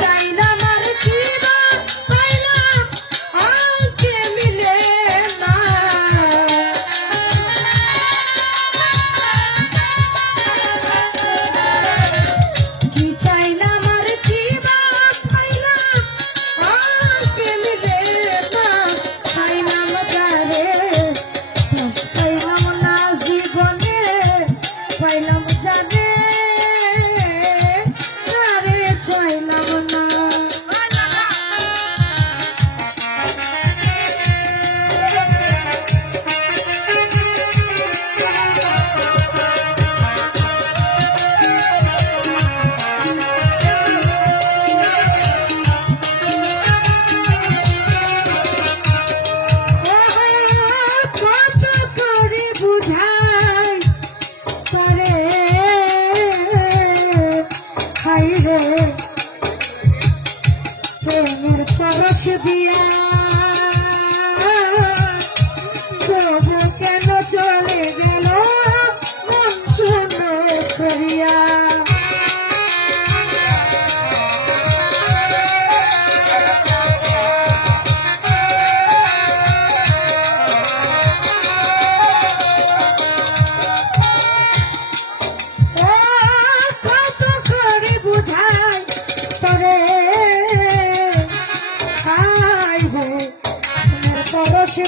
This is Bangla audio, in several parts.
চাইলাম আর প্রেমের পরশ দিয়া।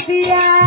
দিয়া